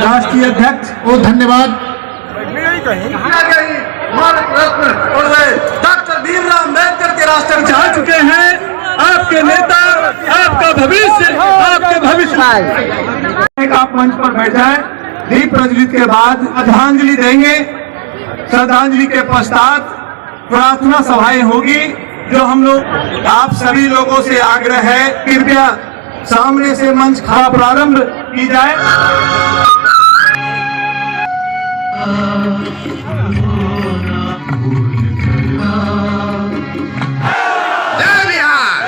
राष्ट्रीय अध्यक्ष और धन्यवाद डॉक्टर भीमराव अम्बेडकर के राष्ट्र चाह चुके हैं। आपके नेता, आपका भविष्य, आपके भविष्य। आप मंच पर बैठ जाए। दीप प्रज्वलित के बाद श्रद्धांजलि देंगे। श्रद्धांजलि के पश्चात प्रार्थना सभाएं होगी। जो हम लोग आप सभी लोगों से आग्रह है, कृपया सामने से मंच खड़ा प्रारंभ की जाए। जय बिहार।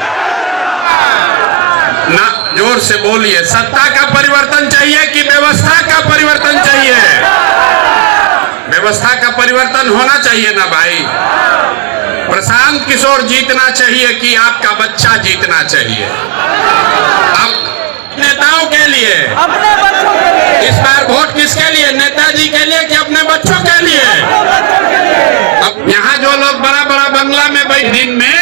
ना जोर से बोलिए। सत्ता का परिवर्तन चाहिए कि व्यवस्था का परिवर्तन चाहिए? व्यवस्था का परिवर्तन होना चाहिए ना भाई। प्रशांत किशोर जीतना चाहिए कि आपका बच्चा जीतना चाहिए? अब नेताओं के लिए, अपने बच्चों के लिए। इस बार वोट किसके लिए? नेताजी के लिए कि अपने बच्चों के लिए? अब यहाँ जो लोग बड़ा बड़ा बंगला में बैठ दिन में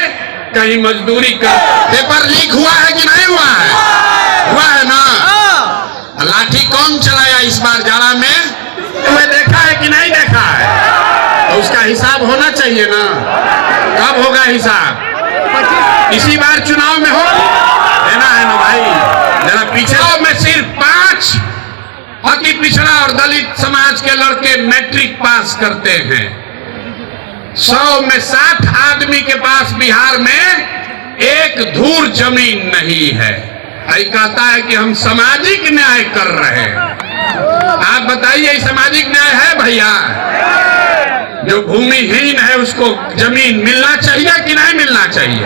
कहीं मजदूरी कर, पेपर लीक हुआ है कि नहीं हुआ है? हुआ है ना। लाठी कौन चलाया इस बार जाड़ा में? तुम्हें देखा है कि नहीं देखा है? तो उसका हिसाब होना चाहिए ना। कब होगा हिसाब? इसी बार चुनाव में हो देना है ना भाई। जरा पीछे में सिर्फ 5 अति पिछड़ा और दलित समाज के लड़के मैट्रिक पास करते हैं। 100 में 60 आदमी के पास बिहार में एक धूर जमीन नहीं है। कहता है कि हम सामाजिक न्याय कर रहे हैं। आप बताइए सामाजिक न्याय है भैया? जो भूमिहीन है उसको जमीन मिलना चाहिए कि नहीं मिलना चाहिए?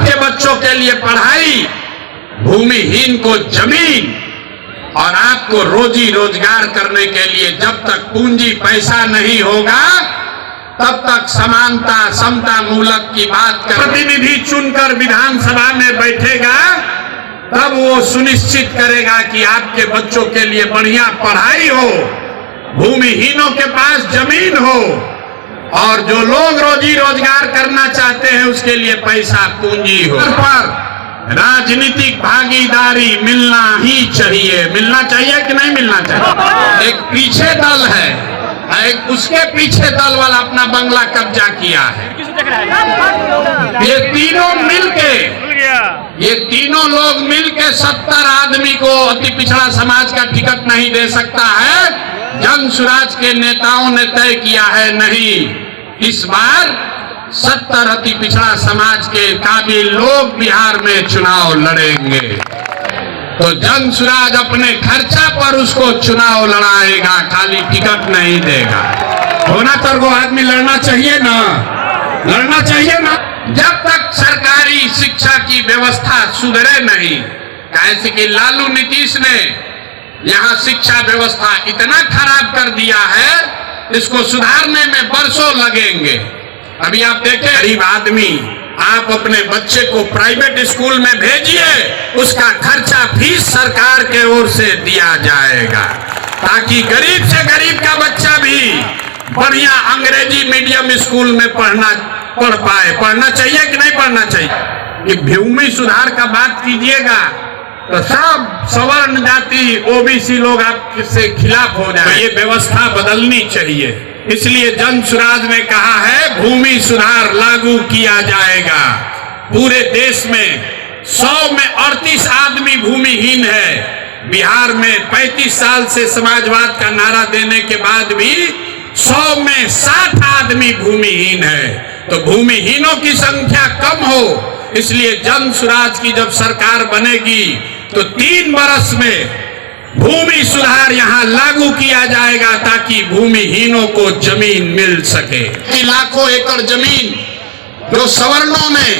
के बच्चों के लिए पढ़ाई, भूमिहीन को जमीन, और आपको रोजी रोजगार करने के लिए जब तक पूंजी पैसा नहीं होगा तब तक समानता समता मूलक की बात कर। प्रतिनिधि चुनकर विधानसभा में बैठेगा तब वो सुनिश्चित करेगा कि आपके बच्चों के लिए बढ़िया पढ़ाई हो, भूमिहीनों के पास जमीन हो, और जो लोग रोजी रोजगार करना चाहते हैं उसके लिए पैसा पूंजी हो। पर राजनीतिक भागीदारी मिलना ही चाहिए। मिलना चाहिए कि नहीं मिलना चाहिए? एक पीछे दल है, एक उसके पीछे दल वाला अपना बंगला कब्जा किया है। ये तीनों लोग मिलके 70 आदमी को अति पिछड़ा समाज का टिकट नहीं दे सकता है। जन स्वराज के नेताओं ने तय किया है नहीं, इस बार 70 अति पिछड़ा समाज के काबिल लोग बिहार में चुनाव लड़ेंगे। तो जन स्वराज अपने खर्चा पर उसको चुनाव लड़ाएगा, खाली टिकट नहीं देगा। होना तो वो आदमी लड़ना चाहिए ना, लड़ना चाहिए ना। जब तक सरकारी शिक्षा की व्यवस्था सुधरे नहीं, कैसे कि लालू नीतीश ने यहाँ शिक्षा व्यवस्था इतना खराब कर दिया है, इसको सुधारने में बरसों लगेंगे। अभी आप देखें, गरीब आदमी, आप अपने बच्चे को प्राइवेट स्कूल में भेजिए, उसका खर्चा फीस सरकार के ओर से दिया जाएगा, ताकि गरीब से गरीब का बच्चा भी बढ़िया अंग्रेजी मीडियम स्कूल में पढ़ पाए। पढ़ना चाहिए कि नहीं पढ़ना चाहिए? कि भूमि सुधार का बात कीजिएगा तो सब सवर्ण जाति ओबीसी लोग आपसे खिलाफ हो जाए। तो ये व्यवस्था बदलनी चाहिए। इसलिए जन स्वराज ने कहा है भूमि सुधार लागू किया जाएगा। पूरे देश में 100 में 38 आदमी भूमिहीन है। बिहार में 35 साल से समाजवाद का नारा देने के बाद भी 100 में 60 आदमी भूमिहीन है। तो भूमिहीनों की संख्या कम हो, इसलिए जन स्वराज की जब सरकार बनेगी तो 3 वर्ष में भूमि सुधार यहाँ लागू किया जाएगा, ताकि भूमिहीनों को जमीन मिल सके। लाखों एकड़ जमीन जो सवर्णों ने,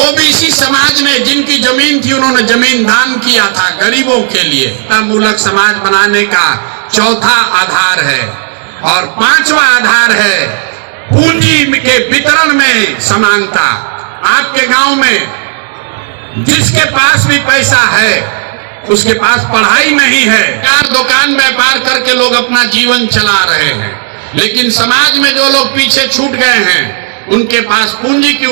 ओबीसी समाज ने, जिनकी जमीन थी, उन्होंने जमीन दान किया था गरीबों के लिए। मूलक समाज बनाने का चौथा आधार है। और 5वां आधार है पूंजी के वितरण में समानता। आपके गांव में जिसके पास भी पैसा है उसके पास पढ़ाई नहीं है, दुकान व्यापार करके लोग अपना जीवन चला रहे हैं, लेकिन समाज में जो लोग पीछे छूट गए हैं उनके पास पूंजी की